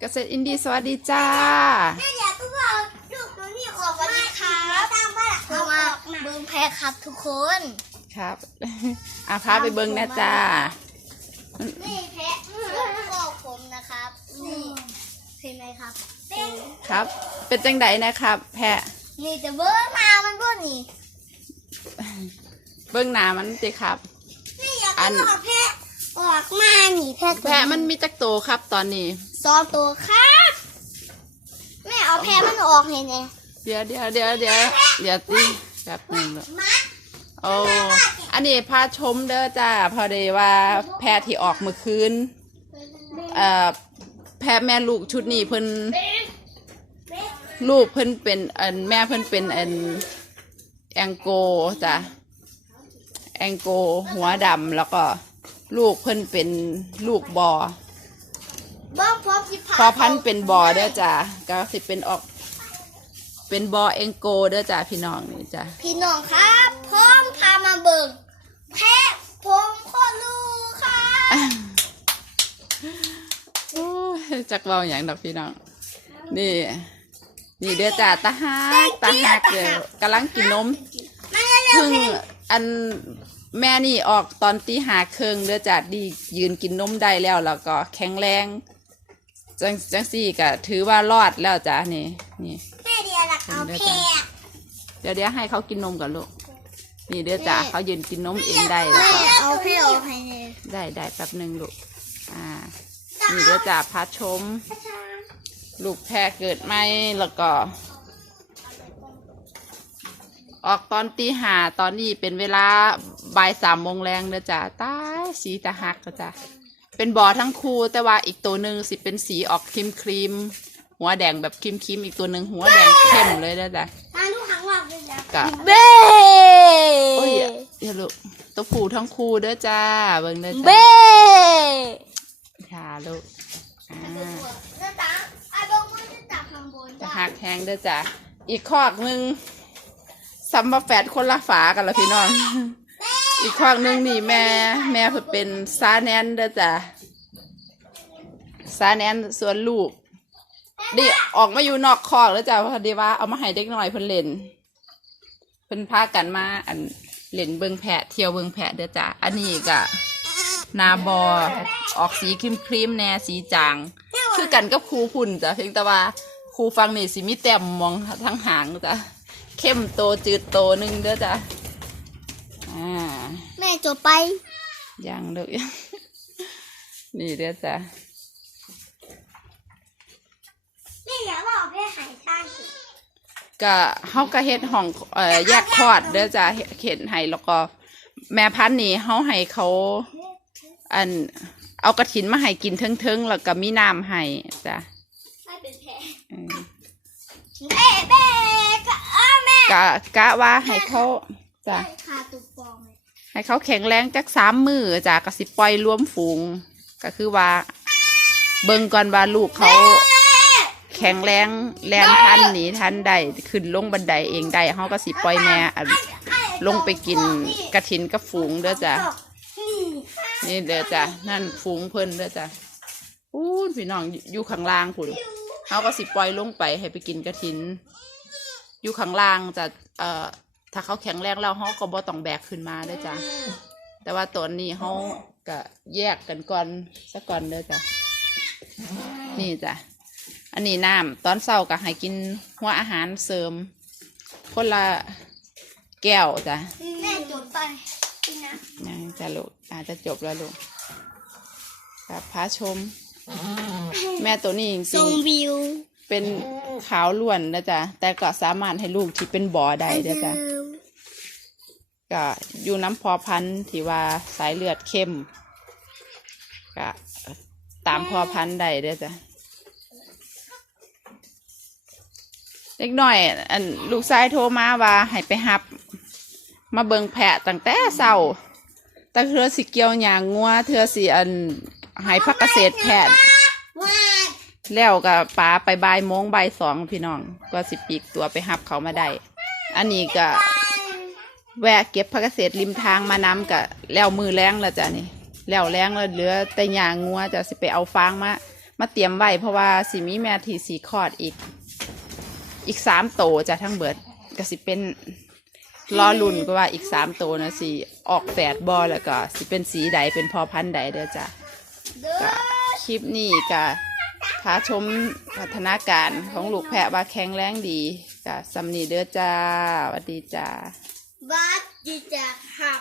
เกษตรอินดีสวัสดีจ้า แม่อยากก็เอาลูกหนูนี่ออกมาครับตามบ้านเอาออกมาเบิ้งแพ้ครับทุกคนครับอาพาไปเบิ้งนะจ้า นี่แพ้พ่อผมนะครับ นี่เห็นไหมครับเป็นครับ เป็นจังไดนะครับ แพะ นี่จะเบิ้งมามันบ่นี่ เบิ้งหนามันสิครับแม่อยากอัก็นเอาแพะออกมานี่แพะแพะมันมีจักโตครับตอนนี้ สองตัวครับแม่เอาแพ้มันออกเห็นไหมเดี๋ยวเดี๋ยวเดี๋ยวเดี๋ยวเดี๋ยวตีแป๊บหนึงลูกมาโอ้อันนี้พาชมเด้อจ้าพอดีว่าแพะที่ออกเมื่อคืนเอ่อแพะแม่ลูกชุดนี้เพิ่นลูกเพิ่นเป็นอันแม่เพิ่นเป็นอันแองโกจ้ะแองโกหัวดำแล้วก็ลูกเพิ่นเป็นลูกบอเบิ้งพร้อมสิพาพอพันธุ์เป็นบอเด้อจ้ะก็สิเป็นออก เป็นบอเองโกเด้อจ้ะพี่น้องนี่จ้ะพี่น้องครับพร้อมพามาเบิ้งแพ้ผมพ่อลูกครับโอ้ยจักเบาอย่างดอกพี่น้อง นี่ นี่เด้อจ้าตาฮักตาฮักเดี๋ยวกำลังกินนมมาเร็วเพึ่งอันแม่นี่ออกตอนตีหาเครื่องเด้อจ้าดียืนกินนมได้แล้วแล้วก็แข็งแรง จังจังสี่ก็ถือว่ารอดแล้วจ้านี่นี่ๆแม่เดียวหลักเอาแพะเดี๋ยวเดี๋ยวให้เขากินนมก่อนลูก นี่เด้อจ้าเขายืนกินนมเองได้แล้วก็เอาแพ้ออกให้เนี่ยได้ได้แป๊บหนึ่งลูก อ่า นี่เดี๋ยวจะพาชม ลูกแพรเกิดไหมแล้วก็ ออกตอนตีหาตอนนี้เป็นเวลาบ่ายสามโมงแรงเด้อจ้ะตายสีตาหักก็จ้ะ เป็นบ่อทั้งคู่แต่ว่าอีกตัวหนึ่งสิเป็นสีออกครีมครีมๆหัวแดงแบบครีมครีมๆอีกตัวหนึ่งหัวแดงเข้มเลยเด้อจ้ะทางลูกหางว่างเลยจ้ะกะเบ้โอ้ยอย่าลูกตัวผู้ทั้งคู่เด้อจ้าเบิ่งเด้อจ้ะเบ้ค่ะลูกอ่าจะตักไอ้เบิ้งมันจะตักข้างบนจะหักแหงเด้อจ้ะ อีกคอกหนึ่งซัมมาแฟดคนละฝากันละพี่น้อง อีกคอกหนึ่งนี่แม่แม่เพิ่นเป็นซาแนนเด้อจ้ะซาแนนส่วนลูกดิออกมาอยู่นอกคอกแล้วจ้ะพอดีว่าเอามาให้เด็กหน่อยเพิ่นเล่นเพิ่นพากันมาอันเล่นเบิงแพะเที่ยวเบิงแพะเด้อจ้ะอันนี้ก็นาบอออกสีครีมครีมแน่สีจางคือกันกับครูพุ่นจ้ะเพียงแต่ว่าครูฟังนี่สิมีแต้มมองทั้งหางจ้ะเข้มโตจืดโตหนึงเด้อจ้ะ อ่าแม่จบไป ยังเด้อนี่เด้อจ้ะแม่อยากว่าเอาแพะหายข้างสิก็เฮาก็เฮ็ดห้องเอ่อแยกคลอดเด้อจ้ะเฮ็ดให้แล้วก็ แม่พันธุ์นี่เฮาให้เขา อันเอากระถินมาให้กินเทิงๆแล้วก็มีน้ำให้จ้ะไม่เป็นแพ้อืมแม่แม่ก็เอาแม่ กะกะว่าให้เขา จ้ะขาตุกฟองเลยให้เขาแข็งแรงจักสามมือจ้ะก็สิปล่อยรวมฝูง ก็คือว่า เบิ่งก่อนว่าลูกเขา แข็งแรงแรงทันหนีทันได้ขึ้นลงบันไดเองได้เขาก็สิปล่อยแม่อันลงไปกินกระถินกับฝูงเด้อจ้ะนี่นี่เด้อจ้ะนั่นฝูงเพิ่นเด้อจ้ะอู้ยพี่น้องอยู่ข้างล่างพุ่นเขาก็สิปล่อยลงไปให้ไปกินกระถิน อยู่ข้างล่างจะเอ่อ ถ้าเขาแข็งแรงแล้วเขาก็บ่ต้องแบกขึ้นมาเด้อจ้ะแต่ว่าตอนนี้เขาก็แยกกันก่อนสักก่อนเด้อจ้ะนี่จ้ะอันนี้น้ำตอนเช้าก็ให้กินหัวอาหารเสริม คนละแก้วจ้ะแม่จบไปนี่นะยังจะลูกอาจจะจบแล้วลูกกับพาชม แม่ตัวนี้จชริงมวิวๆเป็นขาวล้วนนะจ๊ะ แต่ก็สามารถให้ลูกที่เป็นบ่อได้นะจ๊ะ ก็อยู่น้ำพอพันธุ์ที่ว่าสายเลือดเข้มก็ตามพอพันธุ์ได้เด้อจ้ะเล็กหน้อย อันลูกชายโทรมาว่าให้ไปหับ มาเบิงแพะตั้งแต่เช้าแต่เธอสิเกี่ยวหยางงัวเธอสิอันหายพักเกษตรแพทย์แล้วก็ป๋าไปบ่ายโมงบ่ายสองพี่น้องก็สิปีกตัวไปหับเขามาได้ อันนี้ก็ แวะเก็บพักเกษตรริมทางมานำกับแล้วมือแรงแล้วจ้ะนี่แล้วแรงแล้วเหลือแต่หยางงัวจะสิไปเอาฟางมามาเตรียมไว้เพราะว่าสิมีแม่ทีสีคอดอีก อีกสามโตจ้ะทั้งเบิดก็สิเป็นรอลุ่นก็ว่าอีกสามโตนะสิออกแฝดบอแล้วก็สิเป็นสีใดเป็นพอพันธุ์ใดเด้อจ้ะก็คลิปนี้ก็พาชมพัฒนาการของลูกแพะว่าแข็งแรงดีก็สำนีเด้อจ้าสวัสดีจ้า บัดจีจะหัก